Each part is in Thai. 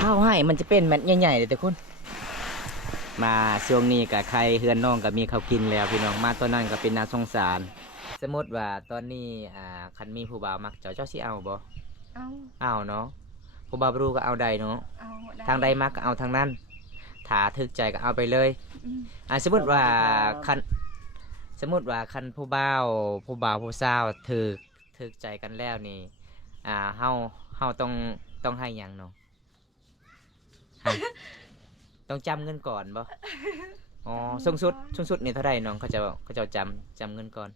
ข้าวให้มันจะเป็นเม็ดใหญ่ๆเลยแต่คุณมาช่วงนี้กับใครเฮือนน้องก็มีข้าวกินแล้วพี่น้องมาตอนนั้นก็เป็นน่าสงสารสมมติว่าตอนนี้คันมีผู้บ่าวมักเจ้าสิเอาบ่เอาเนาะผู้บ่าวรู้ก็เอาใดเนาะทางใดมักก็เอาทางนั้นถ้าถึกใจก็เอาไปเลยสมมติว่าคันผู้บ่าวผู้สาวถึกใจกันแล้วนี่เฮาต้องให้หยังเนาะ ต้องจำเงินก่อนบ่อ๋อสูงสุดนี่เท่าไรน้องเขาจะจำเงินก่อน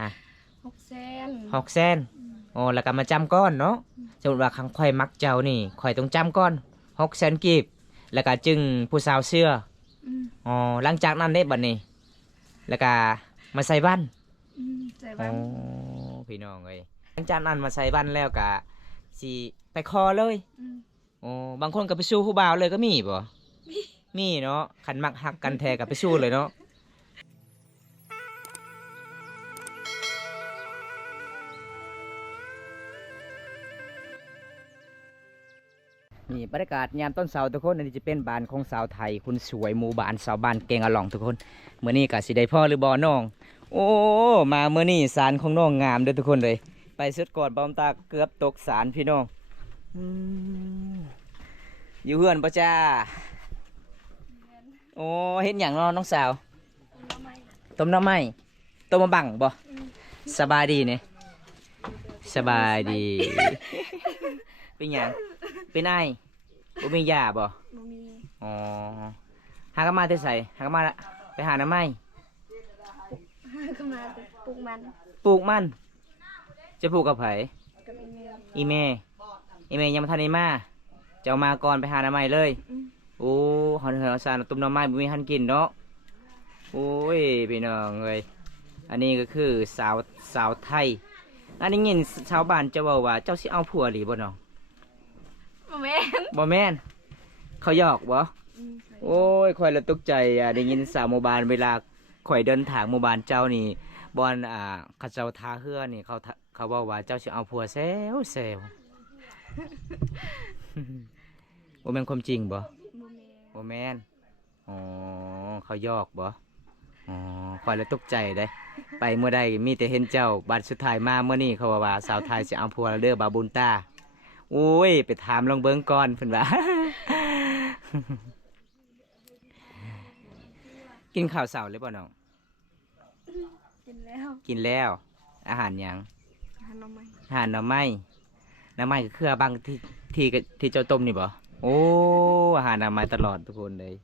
ฮะ600,000อ๋อแล้วก็มาจำก้อนเนาะสมมติว่าครั้งข่อยมักเจ้านี่ข่อยต้องจำก้อน600,000กีบแล้วก็จึงผู้สาวเสื้ออ๋อหลังจากนั้นได้บัดนี้แล้วก็มาใส่บ้านอ๋อพี่น้องเอ้ยหลังจากนั้นมาใส่บ้านแล้วก็สิไปคอเลยโอ้บางคนก็ไปสู้ผู้บ่าวเลยก็มีบ่มีเนาะขันมักหักกันแท้กับไปสู้เลยเนาะนี่บรรยากาศยามต้นเสาทุกคนอันนี้จะเป็นบ้านของสาวไทยคุณสวยหมู่บ้านสาวบ้านเก่งอล่องทุกคนเมื่อนี้ก็สิได้พ่อหรือบ่อน้องโอ้มาเมื่อนี้สารของน้องงามเด้อทุกคนเลยไปสุดกอดบอมตาเกือบตกสารพี่น้องอยู่เฮือนปะจ้าโอ้เห็นอย่างน้องสาวต้มน้ำไม้ต้มมะบังบ่สบายดีเนี่ยสบายดีเป็นอย่างเป็นไอ้บ่มียาบ่อ๋อหากมาที่ใส่หากมาไปหาน้ำไม้ก็มาปลูกมันจะปลูกกับไผอีเมยังมาทันได้มาจะเอามาก่อนไปหาน้ำไม้เลยโอ้หอนเหือสารตุ้มน้ำไม้บุมีหันกินเนาะโอ้ยพี่น้องเลยอันนี้ก็คือสาวไทยอันนี้เงินชาวบ้านจะบอกว่าเจ้าสิเอาผัวหรือบ่น้องบ่แม่นเขาหยอกบ่โอ้ยคอยละตกใจได้ยินสาวหมู่บ้านเวลาข่อยเดินทางหมู่บ้านเจ้านี่บอนข้าเจ้าทาเฮือนี่เขาบอกว่าเจ้าสิเอาผัวเซลบ่แม่นความจริงบ่บ่แม่นอ๋อเขาหยอกบ่อ๋อคอยละตกใจได้ไปเมื่อใดมีแต่เห็นเจ้าบัดสุดท้ายมาเมื่อนี้เขาว่าสาวไทยสิเอาผัวเด้อบาบุญตาโอ้ยไปถามลองเบิ่งก่อนเพิ่นว่า กินข้าวเช้าเลยบ่น้องกินแล้วอาหารหยังอาหารหน่อไม้ก็คือบางที่เจ้าต้มนี่บ่โอ้อาหารหน่อไม้ตลอดทุกคนเลย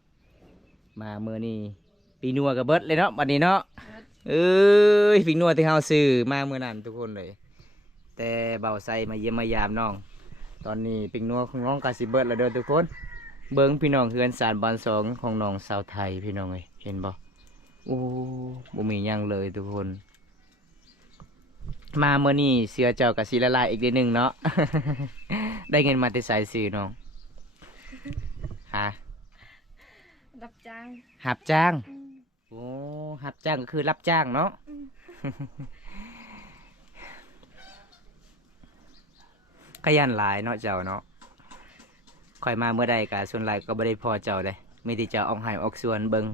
มาเมื่อนี้ปีนัวกับเบิดเลยเนาะบัดนี้เนาะเอ้ยปีนัวที่เฮาซื้อมาเมื่อนั้นทุกคนเลยแต่เบาใส่มาเยี่ยมมายามน้องตอนนี้ปีนัวของน้องกาสิเบิดแล้วเด้อทุกคนเบิ้งพี่น้องเฮือนสารบานสองของน้องสาวไทยพี่น้องเลยเห็นบ่โอ้บ่มีหยังเลยทุกคนมาเมื่อนี้เสือเจ้ากับสีละลายอีกนิดนึงเนาะ ได้เงินมาแต่สายสื่อน้องฮะรับจ้างหับจ้างโอ้หับจ้างก็คือรับจ้างเนาะ ขยันหลายเนาะเจ้าเนาะค่อยมาเมื่อใดกะส่วนหลายก็ไม่ได้พอเจ้าเลยไม่ได้เจ้าออกหายออกส่วนเบิง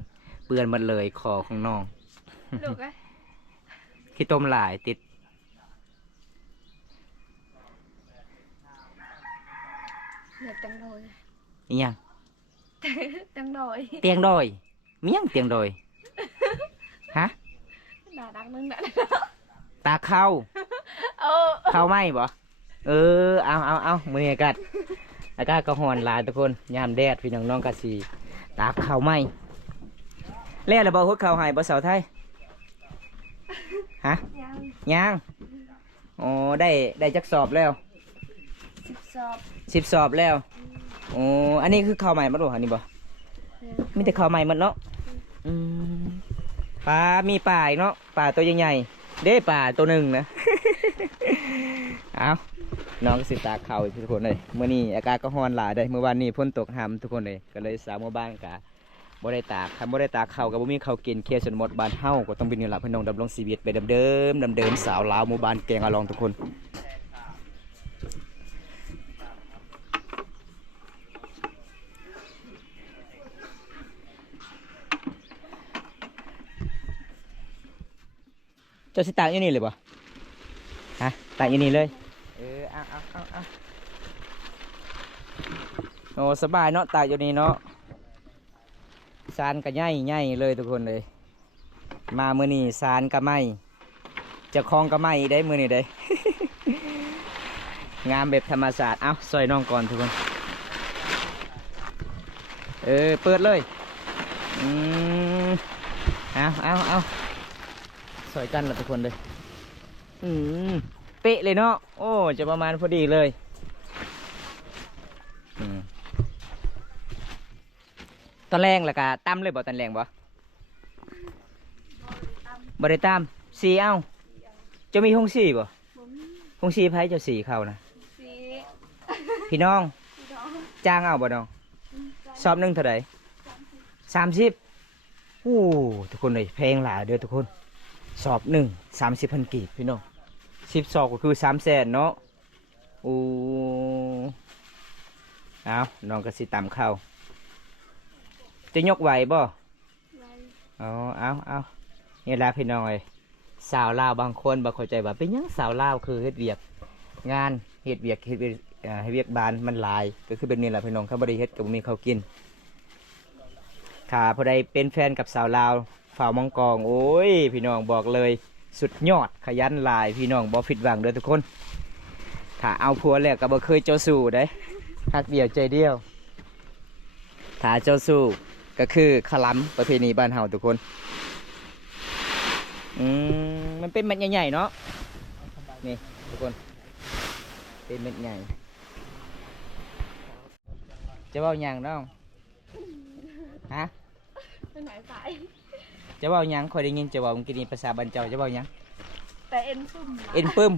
เปื้อนหมดเลยคอของน้องขี้ต้มหลายติดเตียงดอยอีหยังเตียงดอยมีหยังเตียงดอยฮะดักนึงตาเข้าเข้าไหมบ่เอามืออากาศก็หอนหลายทุกคนยามแดดพี่น้องกะสีตาเข้าไหมแล้วบ่ฮุดเข้าหายบ่เสาไทยฮะยังอ๋อได้จักสอบแล้ว10 สอบแล้วโอ้อันนี้คือข้าวใหม่มาดูอันนี้บ่มีแต่ข้าวใหม่หมดเนาะปลามีปลาอีกเนาะปลาตัวใหญ่ๆเด้ปลาตัวหนึ่งนะ เอาน้องสิตาเขาทุกคนเลยเมื่อนี้อากาศก็ร้อนหลายได้เมื่อวานนี้ฝนตกหำทุกคนเลยก็เลยสาวหมู่บ้านกะบ่ได้ตากคันบ่ได้ตากเขากับบ่มีเขากินเคสนหมดบ้านเฮาก็ต้องเป็นอยู่ละพี่น้องดำรงชีวิตไปเดิมสาวลาวหมู่บ้านแกงอลองทุกคน เจ้าสิตากอยู่นี่เลยบ่ฮะตากอยู่นี่เลยเอาโอ้สบายเนาะตากอยู่นี่เนาะซานก็ใหญ่เลยทุกคนเลยมามื้อนี้ซานก็ไม่เจะคลองก็ไม่ได้มื้อนี้ได้ งามแบบธรรมศาสตร์เอ้าซอยน้องก่อนทุกคนเปิดเลยเอาซอยกันละทุกคนเลยเป๊ะเลยเนาะโอ้จะประมาณพอดีเลยตอนแรงล่ะกะตั้มเลยบ่ตอนแรงบ่บ่ได้ตั้มสีเอ้าจะมีห้องสีบ่ห้องสีไผจะสีเข้านะพี่น้องจ้างเอาบ่น้องสอบหนึ่งเท่าไหร่30โอ้ทุกคนเลยแพงหลายเด้อทุกคนสอบหนึ่ง30,000 กีบพี่น้อง10 สอบก็คือ300,000เนาะโอ้เอาน้องก็สิตามเข้าจะยกไหวบ่เอานี่ละพี่น้องเอ้ยสาวลาวบางคนบ่เข้าใจว่าเป็นยังสาวลาวคือเฮ็ดเวียกงานเฮ็ดเวียกบานมันหลายก็คือแบบนี้แหละพี่น้องเขาบ่ได้เฮ็ดก็บ่มีข้าวกินค่ะผู้ใดเป็นแฟนกับสาวลาวฝ่าวมังกรโอ้ยพี่น้องบอกเลยสุดยอดขยันหลายพี่น้องบ่ผิดหวังเด้อทุกคนถ้าเอาผัวแล้วก็บ่เคยเจ้าสู้เด้ฮักเดียวใจเดียวถ้าเจ้าสู้ก็คือขลัมประเพณีบ้านเฮาทุกคนมันเป็นเม็ดใหญ่ๆเนาะนี่ทุกคนเป็นเม็ดใหญ่จะเว้าหยังน้องฮะเป็นไหนสายจะเว้าหยังคอยได้ยินจะเว้าเมื่อกี้นี้ภาษาบ้านเจ้าจะเว้าหยังแต่เอ็นปึ้ม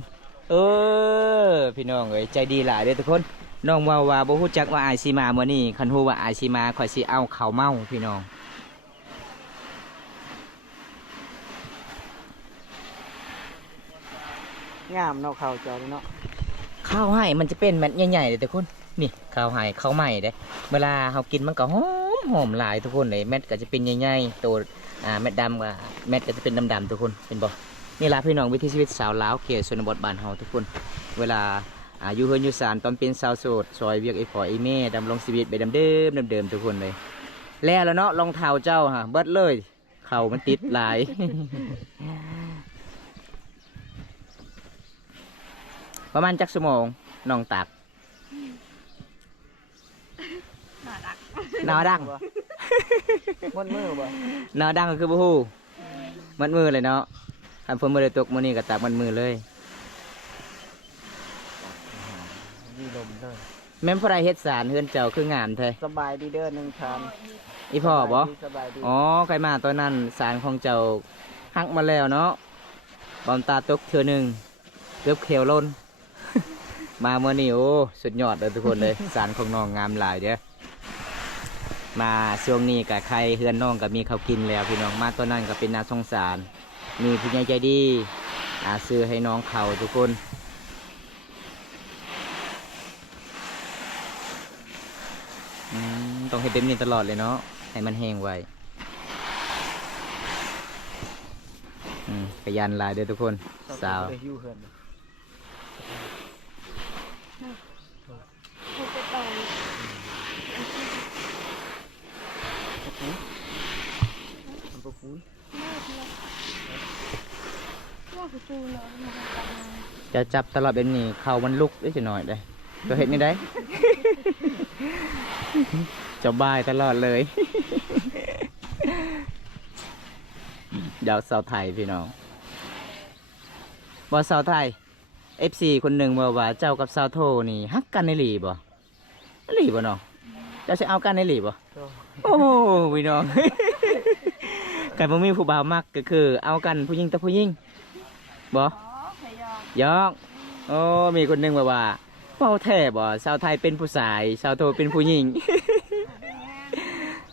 พี่น้องเอ้ยใจดีหลายเด้อทุกคนน้องว่าบ่ฮู้จักว่าอายสิมามื้อนี้คันฮู้ว่าอายสิมาข่อยสิเอาข้าวเมาพี่น้องงามเนาะข้าวเจ้าเนาะข้าวไห้มันจะเป็นเม็ดใหญ่ๆเลยทุกคนนี่ข้าวไห้ข้าวใหม่เด้เวลาเรากินมันก็หอมหลายทุกคนเลยเม็ดก็จะเป็นใหญ่ๆตัวเม็ดดำกับเม็ดก็จะเป็นดำๆทุกคนเป็นบ่นี่ล่ะพี่น้องวิถีชีวิตสาวลาวเขตชนบทบ้านเฮาทุกคนเวลาอยู่เฮือนอยู่ศาลตอนเป็นสาวโสดซอยเวียกไอ้พ่อไอ้แม่ดำรงชีวิตไปเดิมทุกคนเลยแล้วเนาะรองเท้าเจ้าฮะเบิดเลยเข่ามันติดหลาย ประมาณจักชั่วโมงน้องตักหนาดังมันมือบ่หนาดังก็คือบ่ฮู้มันมือเลยเนาะอันเพิ่นบ่ได้ตกมื้อนี้ก็ตักมันมือเลยมีลมด้วยแม่นผู้ใดเฮ็ดสารเฮือนเจ้าคืองามแท้สบายดีเด้อนึงทานอีพ่อบ่อ๋อใครมาตอนนั้นสารของเจ้าหักมาแล้วเนาะบอมตาตกเทื่อนึงเกือบเขียวล้นมาเมื่อนี้โอ้สุดยอดเลยทุกคนเลยสารของน้องงามหลายเด้อมาช่วงนี้กับใครเฮือนน้องกับมีเขากินแล้วพี่น้องมาตอนนั้นก็เป็นน่าสงสารมีผู้ใหญ่ใจดีซื้อให้น้องเขาทุกคนต้องให้เต็มนี่ตลอดเลยเนาะให้มันแห้งไวขยันหลายเด้อทุกคนสาวจะจับตลอดเป็นนี่เขามันลุกได้จะหน่อยได้จะเห็นนี่ได้ จะบายตลอดเลยเดี๋ยวสาวไทยพี่น้องว่าสาวไทย FC คนหนึ่งบอกว่าเจ้ากับสาวโทนี่ฮักกันในหลีบ่หลีบ่น้องเจ้าจะเอากันในหลีบ่โอ้พี่น้อง กันบ่มีผู้บ่าวมักก็คือเอากันผู้หญิงแต่ผู้หญิงบ่ยอกโอ้มีคนหนึ่งบอกว่าเป้าแท้บ่สาวไทยเป็นผู้ชายสาวโทเป็นผู้หญิง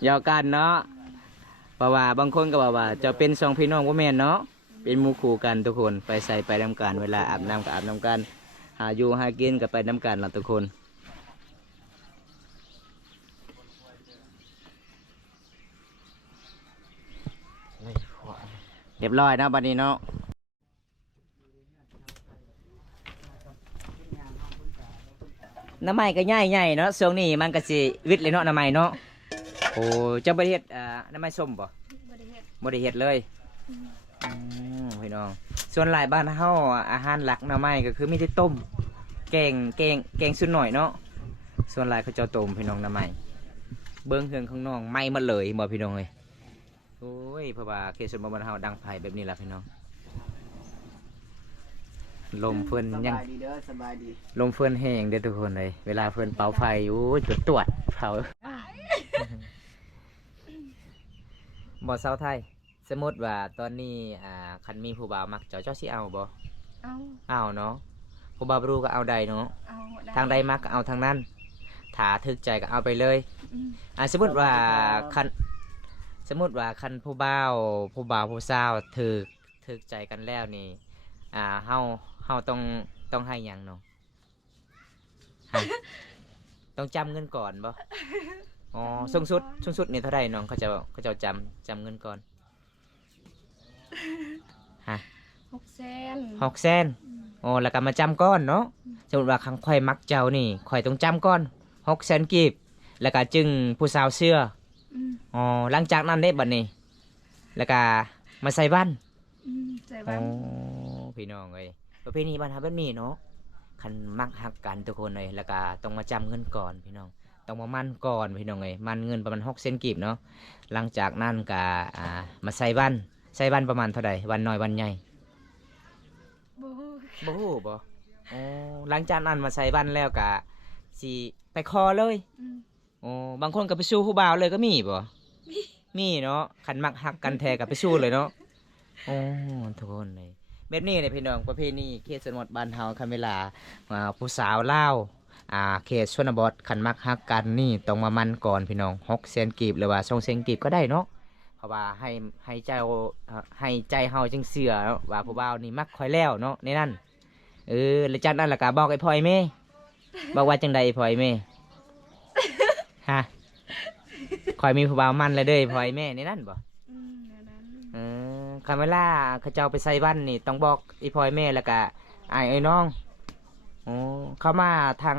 ยอกกันเนาะเพราะว่าบางคนก็บอกว่าจะเป็นสองพี่น้องว่าแม่นเนาะเป็นหมู่คู่กันทุกคนไปใส่ไปน้ำกันเวลาอาบน้ำก็อาบน้ำกันหาอยู่หากินก็ไปน้ำกันเราทุกคนเรียบร้อยนะบัดนี้เนาะ น้ำไม้ก็ใหญ่ๆเนาะช่วงนี้มันก็สิวิทย์เลยเนาะน้ำไม้เนาะโอ้เจ้าบ่ได้เฮ็ดน้ำไม้ส้มบ่บ่ได้เฮ็ดเลยพี่น้องส่วนหลายบ้านเฮาอาหารหลักน้ำไม้ก็คือมีแต่ต้มแกงสุดหน่อยเนาะส่วนหลายเขาเจ้าต้มพี่น้องน้ำไม้เบิ่งเครื่องข้างนอกไหม้หมดเลยบ่พี่น้องเอ้ยโอ้ยเพราะว่าเขตชนบทบ้านเฮาดังไผแบบนี้ล่ะพี่น้องลมเพิ่นยังสบายดี ลมเฟื่อนแห้งเด้อทุกคนเลยเวลาเฟื่อนเป่าไฟโอ้ยตรวจเผาบ่เซาไทยสมมติว่าตอนนี้คันมีผู้บ่าวมักเจ้าสิเอาบ่เอาเนาะผู้บ่าวบ่รู้ก็เอาใดเนาะทางใดมักก็เอาทางนั้นถ้าถึกใจก็เอาไปเลยสมมติว่าคันผู้บ่าวผู้สาวถึกใจกันแล้วนี่เฮาต้องให้หยังเนาะ ต้องจำเงินก่อนบ่อ๋อสูงสุดนี่เท่าไหร่น้องเขาจะจำเงินก่อนฮะ600,000อ๋อแล้วก็มาจำก้อนเนาะสมมติว่าครั้งข่อยมักเจ้านี่ข่อยต้องจำก้อน600,000กีบแล้วก็จึงผู้สาวเสื้ออ๋อหลังจากนั้นได้บัดนี้แล้วก็มาใส่บ้านอ๋อพี่น้องเอ้ยประเพณีบ้านเฮาแบบนี้เนาะคันมักฮักกันทุกคนเลยแล้วก็ต้องมาจำเงินก่อนพี่น้องต้องมามั่นก่อนพี่น้องเอ้ยมั่นเงินประมาณ600,000กีบเนาะหลังจากนั้นก็มาใส่บ้านประมาณเท่าใดวันน้อยวันใหญ่บ่ฮู้บ่อ๋อหลังจากนั้นมาใส่บ้านแล้วก็สิไปคอเลยอ๋อบางคนก็ไปสู้ผู้บ่าวเลยก็มีบ่มีเนาะคันมักฮักกันแท้ก็ไปสู้เลยเนาะอ๋อทุกคนเลยแบบนี้เลยพี่น้องประเพณีเขตชนบทบ้านเฮาคันเวลาผู้สาวลาวเขตชนบทคันมักฮักกันนี่ต้องมามันก่อนพี่น้อง600,000กีบหรือว่า200,000กีบก็ได้เนาะเพราะว่าให้ใจเฮาจึงเชื่อว่าผู้บ่าวนี่มักค่อยแล้วเนาะในนั้นแล้วจากนั้นล่ะก็บอกไอ้พ่อยแม่บอกว่าจังใดไอ้พ่อยแม่ฮะค่อยมีผู้บ่าวมันแล้วเด้อพ่อยแม่ในนั้นบ่คันเวลาเขาเจ้าไปใส่บ้านนี่ต้องบอกอีพ่อยแม่แล้วก็ไอ้น้องเข้ามาทา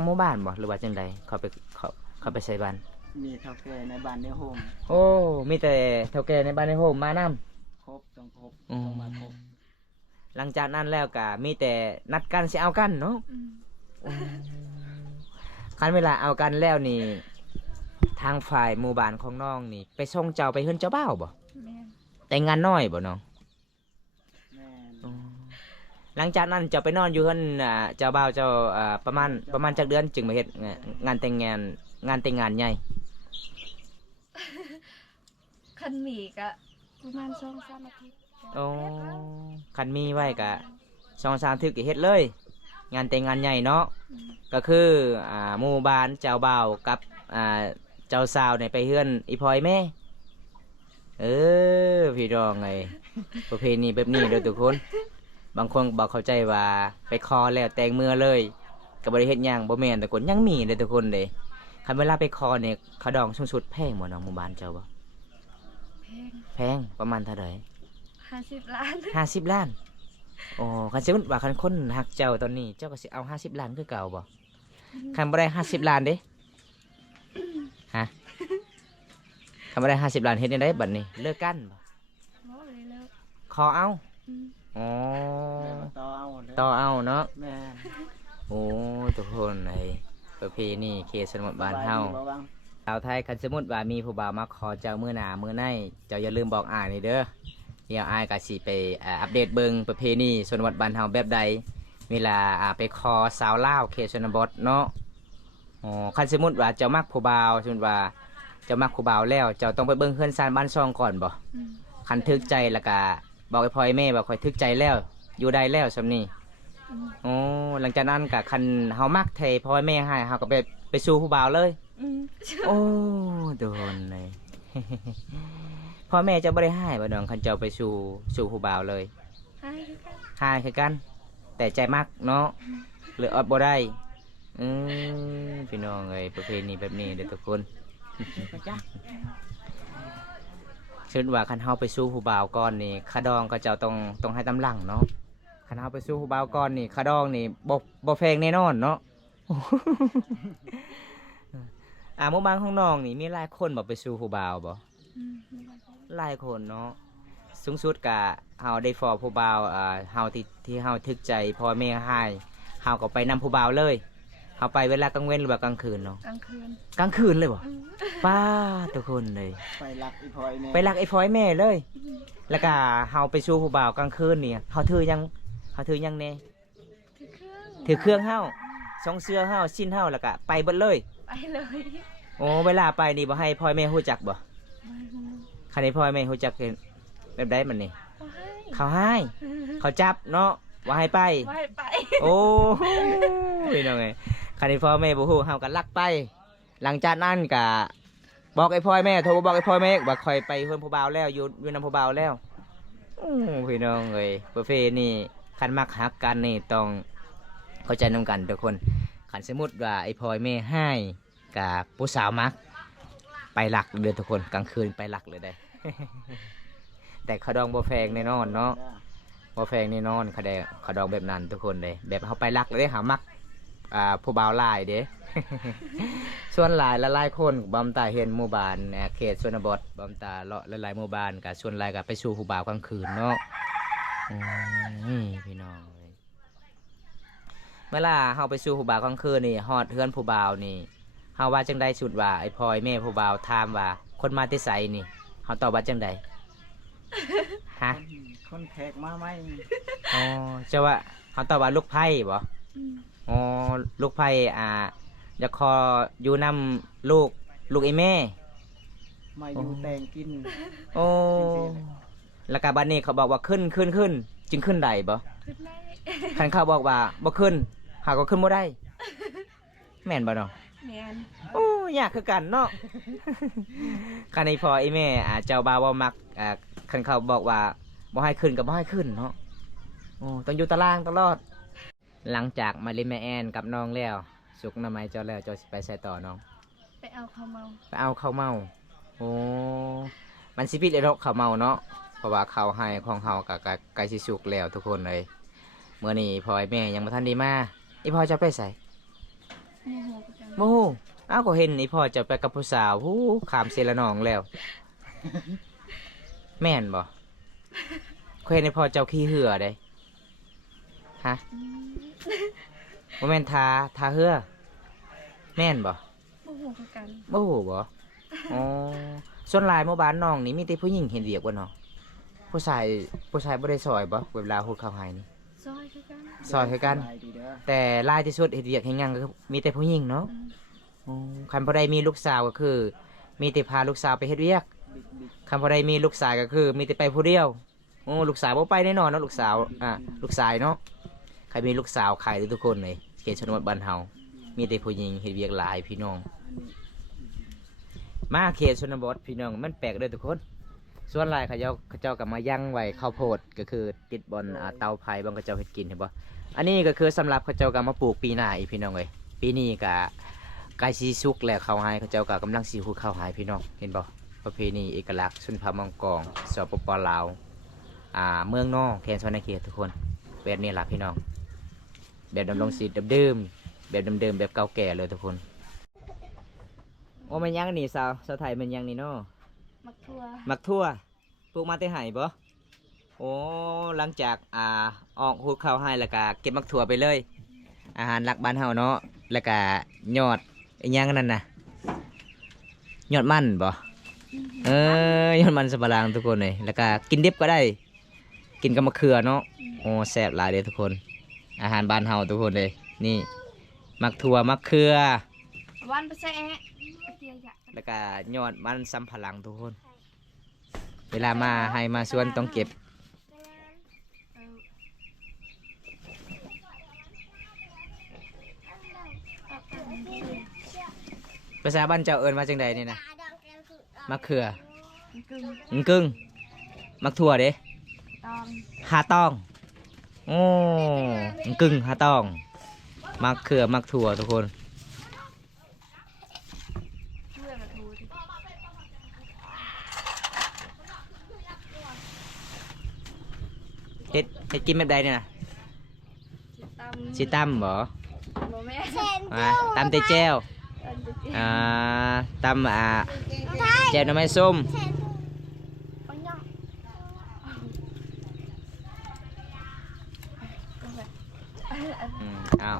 งหมู่บ้านบ่หรือว่าจังใดเขาไปใส่บ้านมีเท่าแก่ในบ้านในโฮมโอ้มีแต่เฒ่าแก่ในบ้านในโฮมมานำครบต้องมาครบหลังจากนั้นแล้วก็มีแต่นัดกันสิเอากันเนาะคันเวลาเอากันแล้วนี่ทางฝ่ายหมู่บ้านของน้องนี่ไปส่งเจ้าไปเฮือนเจ้าบ่าวบ่แต่งงานน้อยบ่น้องหลังจากนั้นจะไปนอนอยู่เฮือนเจ้าบ่าวเจ้าประมาณจักเดือนจึงมาเฮ็ดงานแต่งงานใหญ่คันมีก็ประมาณ2-3 อาทิตย์โอ้คันมีไว้ก็2-3 อาทิตย์ก็เฮ็ดเลยงานแต่งงานใหญ่เนาะก็คือหมู่บ้านเจ้าบ่าวกับเจ้าสาวเนี่ยไปเฮือนอีพลอยแม่พี่น้องไงประเพณีแบบนี้เด้อทุกคนบางคนบอกเข้าใจว่าไปคอแล้วแต่งเมื่อเลยกับบริเฮ็ดหยังบ่แม่นแต่คนยังมีเด้อทุกคนเด้คันเวลาไปคอเนี่ยเขาดองสูงสุดแพงบ่น้องหมู่บ้านเจ้าบ่แพงประมาณเท่าใด50 ล้าน50 ล้านอ๋อคันสมมุติว่าคันคนฮักเจ้าตอนนี้เจ้าก็สิเอา50 ล้านคือเก่าบ่คันบ่ได้50 ล้านเด้ฮะคันบ่ได้50 ล้านเฮ็ดจังได๋บัดนี้เลิกกันบ่ขอเอาอ๋อต่อเอาเนาะโอ้ทุกคนไอ้ประเพณีเขตชนบทบ้านเฮาชาวไทยคันสมมุติว่ามีผู้บ่าวมาขอเจ้ามื้อหน้ามื้อในเจ้าอย่าลืมบอกอ้ายนี่เด้อเดี๋ยวอ้ายก็สิไปอัปเดตเบิ่งประเพณีชนบทบ้านเฮาแบบใดเวลาไปขอสาวลาวเขตชนบทเนาะอ๋อคันสมมุติว่าเจ้ามักผู้บ่าวสมมุติว่าเจ้ามักผู้บ่าวแล้วเจ้าต้องไปเบิ่งเฮือนซ่านบ้านซองก่อนบ่คันทึกใจแล้วก็บอกไอ้พ่อยแม่ว่าข่อยทึกใจแล้วอยู่ได้แล้วซำนี้อ๋อหลังจากนั้นก็คันเฮามักไทพ่อยแม่ให้เฮาก็ไปสู่ผู้บ่าวเลยโอ้โดนเลยพ่อแม่จะบ่ได้ให้บ่น้องคันเจ้าไปสู่ผู้บ่าวเลยให้คือกันแต่ใจมักเนาะหรืออดบ่ได้พี่น้องเอ้ยประเพณีแบบนี้เด้อทุกคนเช่นว่าคันเฮาไปสู้ผู้บ่าวก่อนนี่ขาดองก็เจ้าต้องให้ตำหลังเนาะคันเฮาไปสู้ผู้บ่าวก่อนนี่ขาดองนี่บ่แพงแน่นอนเนาะ หมู่บ้านของน้องนี่มีหลายคนบ่ไปสู่ผู้บ่าวบ่ มีหลายคน หลายคนเนาะสูงสุดกะเฮาได้ฟอผู้บ่าวเฮาที่เฮาทึกใจพ่อแม่ให้เฮาก็ไปนำผู้บ่าวเลยเฮาไปเวลากลางเว้นหรือว่ากลางคืนเนาะ กลางคืน กลางคืนเลยบ่ อืม ป้าทุกคนเลย ไปรักอีพลอยแม่ ไปรักไอ้พลอยแม่เลย แล้วก็เฮาไปสู่ผู้บ่าวกลางคืนนี่เฮาถือยังแน่ ถือเครื่องถือเครื่องเฮาส่งเสื้อเฮาชิ้นเฮาแล้วก็ไปเบิดเลย ไปเลย โอ้เวลาไปนี่บ่ให้พลอยแม่ฮู้จักบ่ ไม่รู้ คันนี้พลอยแม่ฮู้จักเป็นแบบใดมันนี่ บ่ให้ เขาให้เขาจับเนาะว่าให้ไป ไม่ไป โอ้ยน้องไงคันนี้พ่อแม่บ่ฮู้เฮาก็ลักไป หลังจากนั้นก็บอกไอ้พ่อแม่โทรบอกไอ้พ่อแม่ว่าคอยไปเพิ่นผู้บ่าวแล้วอยู่นำผู้บ่าวแล้วพี่น้องเอ้ยประเภทนี้คันมักฮักกันนี่ต้องเข้าใจนำกันทุกคนคันสมมุติว่าไอ้พ่อแม่ให้กับผู้สาวมักไปหลักเดือนทุกคนกลางคืนไปหลักเลยได้ แต่เขาดองบ่แพงแน่นอนเนาะ บ่แพงแน่นอนเขาดองแบบนั้นทุกคนเลยแบบเขาไปรักเลยหามักผู้บ่าวหลายเด้ ส่วนหลายละหลายคนบำตาเห็นหมู่บ้านเขตชนบทบำตาเลาะหลายๆหมู่บ้านกับส่วนหลายกับไปสู่ผู้บ่าวกลางคืนเนาะพี่น้องเอ้ยเวลาเฮาไปสู่ผู้บ่าวกลางคืนนี่ฮอดเฮือนผู้บ่าวนี่เฮาว่าจังใดสุดว่าไอ้พ่อยแม่ผู้บ่าวถามว่าคนมาแต่ไสนี่เฮาตอบว่าจังใด ฮะ คนแขกมาไหม อ๋อเจ้าว่าเขาตอบว่าลูกไผ่บ่ อืม อ๋อลูกไผ่อยากขออยู่นำลูกไอ้แม่ มาอยู่แต่งกิน โอ้แล้วก็บัดนี้เขาบอกว่าขึ้นจึงขึ้นได้บ่ ขึ้นได้ คันเขาบอกว่าบ่ขึ้นหาก็ขึ้นบ่ได้ แม่นบ่เนาะ แมน โอ้ยากคือกันเนาะ คันนี้พอไอ้แม่เจ้าบ่าวบ่มักคันเขาบอกว่าบ่ให้ขึ้นก็บ่ให้ขึ้นเนาะโอ้ต้องอยู่ตารางตลอด หลังจากมาเล่นแม่แอนกับน้องแล้วสุกหน้ำไม้เจ้าแล้วเจ้าสิไปใส่ต่อน้อง ไปเอาข้าวเมา ไปเอาข้าวเมาโอ้มันสิปิดเลยเนาะข้าวเมาเนาะเพราะว่าข้าวให้ของเฮากับไก่สิสุกแล้วทุกคนเลยเมื่อนี้พ่อไอ้แม่ยังบ่ทันได้มาอีพ่อจะไปใส่ โมโหกัน โมโหอ้าวก็เห็นอีพ่อจะไปกับผู้สาวหูขามเซละนองแล้ว แม่นบ่เคยเห็นไอ้พ่อเจ้าขี้เหือได้ฮะ อืม บ่แม่นทาเหือแม่นบ่ โมโหกัน โอ้โหบ่อ๋อส่วนหลายหมู่บ้านน้องนี่มีแต่ผู้หญิงเห็นเวียกบ่เนาะผู้ชายบ่ได้ซอยบ่เวลาฮู้ข้าวให้นี่ ซอยคือกัน ซอยคือกัน สบายดีเด้อ แต่หลายที่สุดเฮ็ดเวียกเฮ็ดหยังก็คือมีแต่ผู้หญิงเนาะ อืม อ๋อคันบ่ได้มีลูกสาวก็คือ มีแต่พาลูกสาวไปเฮ็ดเวียก บิ๊ก คันบ่ได้มีลูกชายก็คือ มีแต่ไปผู้เดียวโอ้ลูกสาวบ่ไปแน่นอนเนาะลูกสาวลูกชายเนาะใครมีลูกสาวใครทุกคนเลยเขตชนบทบ้านเฮามีแต่ผู้หญิงเฮ็ดเวียกหลายพี่น้อง อันนี้ มาเขตชนบทพี่น้องมันแปลกเลยทุกคน ส่วนหลายเขาเจ้ากับมายั่งไว้ข้าวโพดก็คือติดบนเตาไผ่บางเขาเจ้าเฮ็ดกินเห็นบ่อันนี้ก็คือสำหรับเขาเจ้าก็มาปลูกปีหน้าอีกพี่น้องเอ้ยปีนี้ก็ใกล้สิสุกแล้วข้าวหายเขาเจ้าก็กำลังสิฮู้ข้าวหายพี่น้องเห็นบ่ประเพณีเอกลักษณ์ชนเผ่ามังกรสปปลาวเมืองนอกแคนสวรรณเขตทุกคนแบบนี้ล่ะพี่น้องแบบดำรงศิลป์เดิมๆแบบเดิมๆแบบเก่าแก่เลยทุกคนโอ้มันยังนี่สาวไทยมันยังนี่เนาะ มักทัว มักทั่วปลูกมาแต่ไห้บ่โอ้หลังจากออกหูดข้าวให้แล้วก็เก็บมักถั่วไปเลย อาหารหลักบ้านเฮาเนาะแล้วก็ยอดอีหยังนั่นน่ะยอดมันบ่ยอดมันสับปะหลังทุกคนเลยแล้วก็กินดิบก็ได้ กินกับมะเขือเนาะโอ้แซ่บหลายเลยทุกคน อาหารบ้านเฮาทุกคนเลยนี่มักถั่วมักเขือ วันไปใส่แอะเดียวอยาก แล้วก็ยอดมันสำปะหลังทุกคน เวลามาให้มาสวนต้องเก็บ เออ ภาษาบ้านเจ้าเอิ้นว่าจังใดนี่นะมะเขือ กึ่ง กึ่งมักถั่วเด้ ตอง หาตองโอ้กึ่งหาตองมักเขือมักถั่วทุกคน เพื่อกระทูที่ เฮ็ดกินแบบใดเนี่ยนะ ตำ สิตั้มบ่ โมแม่ ตำแต่แจ่วตำแจ่วหน่อไม้ส้มเอา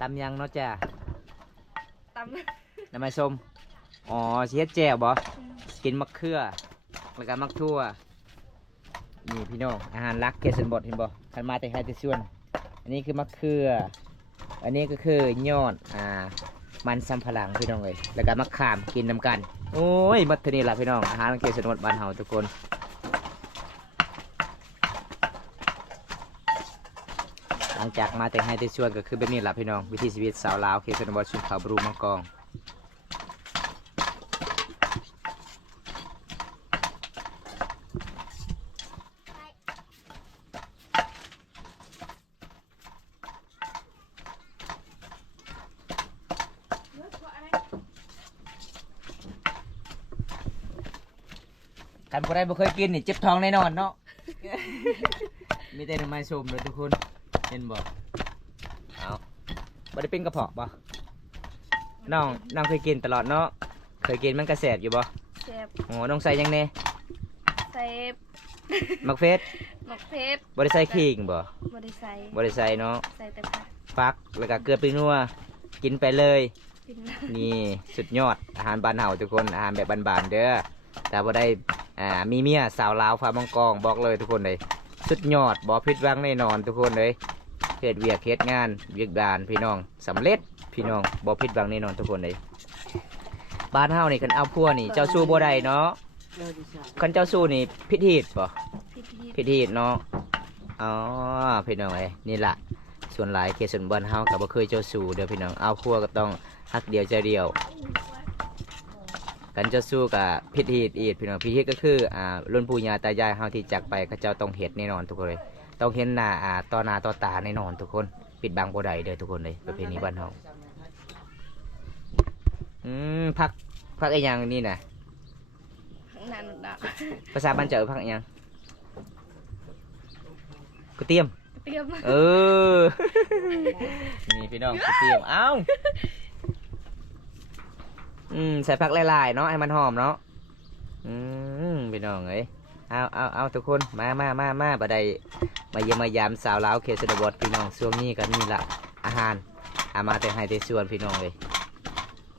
ตำยังเนาะจ้ะ ตำ หน่อไม้ส้มอ๋อสิเฮ็ดแจ่วบ่กินมะเขือแล้วก็มะทั่วนี่พี่น้องอาหารรักเกษตรบดเห็นบ่คันมาแต่ไฮแต่ส่วนอันนี้คือมะเขืออันนี้ก็คือยอดมันสำปะหลังพี่น้องเลยแล้วก็มะขามกินนำกันโอ้ยมัดเทานี่ล่ะพี่น้องอาหารเกษตรบดบ้านเฮาทุกคนหลังจากมาแต่ไฮแต่ส่วนก็คือแบบนี้ล่ะพี่น้องวิถีชีวิตสาวลาวเขตชนบทชุมเขาบรูมังกรกันบ่ได้บ่เคยกินนี่เจ็บท้องแน่นอนเนาะ มีแต่หน่อไม้ส้มเลยทุกคนเห็นบ่เอาบ่ได้เป็นกระเพาะบ่น้องเคยกินตลอดเนาะเคยกินมันกระแสบอยู่บ่ แซ่บ โอ้น้องใส่ยังแน่ ใส่ มักเฟส หมกเพชร บ่ได้ใส่ขิงบ่ บริใส่ บ่ได้ใส่เนาะ ใส่แต่ผัก ฟักแล้วก็เกลือพริกนัวกินไปเลย กิน นี่สุดยอดอาหารบ้านเฮาทุกคนอาหารแบบบ้านๆเด้อแต่บ่ได้มีเมียสาวลาวฟ้ามังกรบอกเลยทุกคนเลยสุดยอดบ่ผิดหวังแน่นอนทุกคนเลยเฮ็ดเวียกเฮ็ดงานเวียกดานพี่น้องสำเร็จพี่น้องบ่ผิดหวังแน่นอนทุกคนเลยบ้านเฮานี่คันเอาพัวนี่เจ้าสู้บ่ได้เนาะคันเจ้าสู้นี่พิธีบ่ พิธี พิธีเนาะอ๋อพี่น้องเอ้ยนี่ล่ะส่วนหลายเขตส่วนบ้านเฮาก็บ่เคยเจ้าสู้เด้อพี่น้องเอาพัวก็ต้องฮักเดียวใจเดียวกันเจ้าสู้กับพิธีอีดพี่น้องพิธีก็คือรุ่นปู่ย่าตายายเฮาที่จากไปเขาเจ้าต้องเฮ็ดแน่นอนทุกคนเลยต้องเห็นหน้าต่อหน้าต่อตาแน่นอนทุกคนปิดบังบ่ได้เด้อทุกคนเลยประเพณีบ้านเฮาพักไอ้หยังนี่น่ะ นั่นนะ ภาษาบ้านเจ้าพักไอ้หยังก๋วยเตี๋ยว เตรียม นี่พี่น้องก๋วยเตี๋ยวเอ้าใส่ผักหลายๆเนาะให้มันหอมเนาะพี่น้องเอ้ยเอาทุกคนมาบ่ได้มาเยี่ยมมายามสาวลาวเขตชนบทพี่น้องช่วงนี้ก็นี่ละอาหารมาแต่ให้แต่ส่วนพี่น้องเลย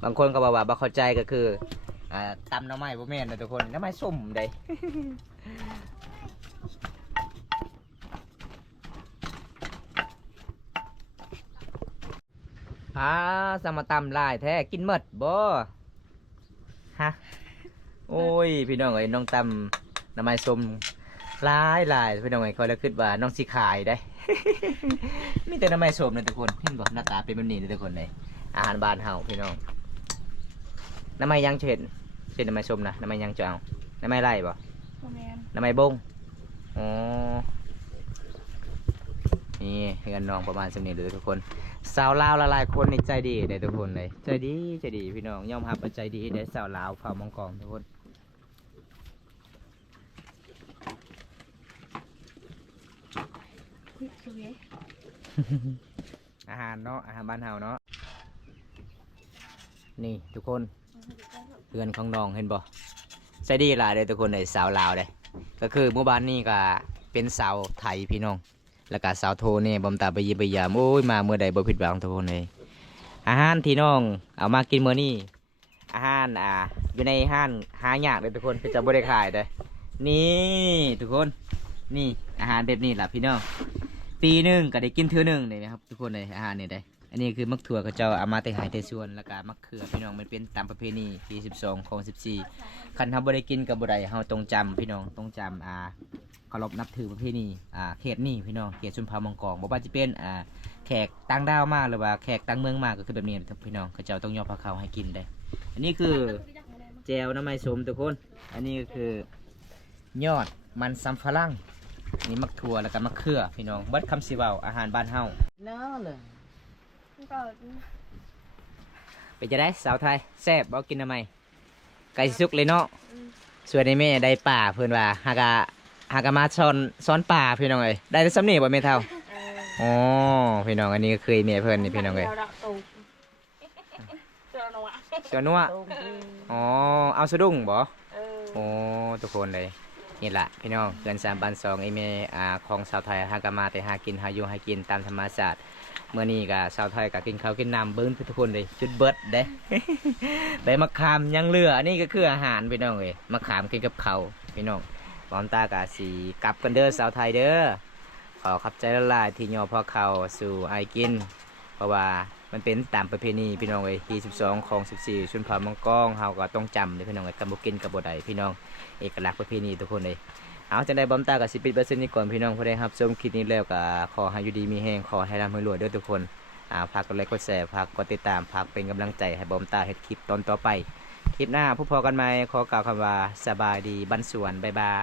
บางคนก็บอกว่าบ่เข้าใจก็คือตำหน่อไม้บ่แม่นนะทุกคนหน่อไม้ส้มเด้ สมาตำลายแท้กินหมดบ่ฮะโอ้ยพี่น้องเอ้ยน้องตำน้ำไม้ส้มหลายพี่น้องเอ้ยคอยแล้วคิดว่าน้องสิขายได้ มีแต่น้ำไม้ส้มนะทุกคนเห็นบ่หน้าตาเป็นแบบนี้เลยทุกคนเลยอาหารบ้านเฮาพี่น้องน้ำไม้ยังเช่นน้ำไม้ส้มนะน้ำไม้ยังจะเอาน้ำไม้ไร่บ่ โมแมน น้ำไม้บงอ๋อนี่เงินน้องประมาณสำนี้เลยทุกคนสาวลาวหลายๆคนนี่ใจดีเลยทุกคนเลยใจดีพี่น้องยอมรับว่าใจดีได้สาวลาวเผ่ามังกรทุกคนอาหารเนาะอาหารบ้านเฮาเนาะนี่ทุกคนเพื่อนของน้องเห็นบ่ใจดีหลายเลยทุกคนเลยสาวลาวเลยก็คือหมู่บ้านนี้ก็เป็นสาวไทยพี่น้องแล้วก็สาวโทเนี่ยบำตาไปยิบไปยามโอ้ยมาเมื่อใดบ่ผิดหวังทุกคนเลยอาหารที่น้องเอามากินมื้อนี้อาหารอยู่ในห้านหายากเลยทุกคนจะบ่ได้ขายเด้อนี่ทุกคนนี่อาหารแบบนี้ล่ะพี่น้องปีหนึงก็ได้กินเทื่อหนึงเลยนะครับทุกคนเลยอาหารนี่ได้อันนี้คือมักถั่วกระเจ้าเอามาแต่หายแต่ส่วนแล้วก็มักเขือพี่น้องมันเป็นตามประเพณีปี12ของ14คันเฮาบ่ได้กินก็บ่ได้เฮาต้องจำพี่น้องต้องจำเคารพนับถือประเพณีเขตนี่พี่น้องเขตชุมพรมังกรบ่ว่าจะเป็นแขกต่างดาวมาหรือว่าแขกต่างเมืองมาก็คือแบบนี้พี่น้องเขาเจ้าต้องยอมพาเขาให้กินได้อันนี้คือแจวน้ำไม้ส้มทุกคนอันนี้ก็คือยอดมันสำปะหลังนี่มักถั่วแล้วก็มักเขือพี่น้องเบิดคำสิเว้าอาหารบ้านเฮา น่าเลย ก็ เป็นจะได้สาวไทยแซ่บบ่กินทำไมไก่สุกเลยเนาะส่วนในแม่ได้ป่าเพิ่นว่าหากะมาซ้อนป่าพี่น้องเอ้ยได้แต่ซ้ำนี่บ่แม่เฒ่าโอ้ อ๋อพี่น้องอันนี้ก็เคยเมียเพิ่นนี่พี่น้องเลย เดี๋ยวตูเจอหนูอ่ะ เสือนัว ตรงที่ อ๋อเอาสะดุ้งบ่ เออ โอ้ทุกคนเลยนี่แหละพี่น้องเกิน3 บ้าน2ไอเมของชาวไทยหากนมาแต่หากินหาอยู่หากินตามธรรมชาติเมื่อนี้กับชาวไทยกับกินข้าวกินน้ำเบิ้งทุกคนเลยจุดเบิดเด้ ใบมะขามยังเหลืออันนี้ก็คืออาหารพี่น้องเลยมะขามกินกับข้าวพี่น้องพร้อมตากะสีกลับกันเด้อชาวไทยเด้อขอขับใจละลายที่ย่อพ่อเขาสู่ไอกิน เพราะว่ามันเป็นตามประเพณีพี่น้องเลยที่12ของ14ชนเผ่ามังกรเฮาก็ต้องจำเลยพี่น้องเลยกับบุกินกับบ่ได้พี่น้องเอกลักษณ์ประเพณีทุกคนเลยเอาจังได้บอมตากับ10 เปอร์เซ็นต์นี้ก่อนพี่น้องผู้ใดรับชมคลิปนี้แล้วก็ขอให้อยู่ดีมีแห้งขอให้ร่ำให้รวยเด้อทุกคนฝากกดไลค์กดแชร์ฝากกดติดตามฝากเป็นกำลังใจให้บอมตาเฮ็ดคลิปตอนต่อไปคลิปหน้าพบพอกันใหม่ขอกล่าวคำว่าสบายดีบันสวนบ๊ายบา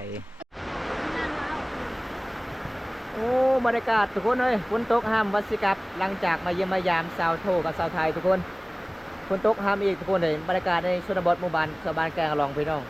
ยโอ้บรรยากาศทุกคนเลยฝนตกห้ามวัดสิกับหลังจากมาเยี่ยมมายามชาวโทกับชาวไทยทุกคนฝนตกห้ามอีกทุกคนเลยบรรยากาศในชนบทหมู่บ้านชาวบ้านแกงอลองพี่น้อง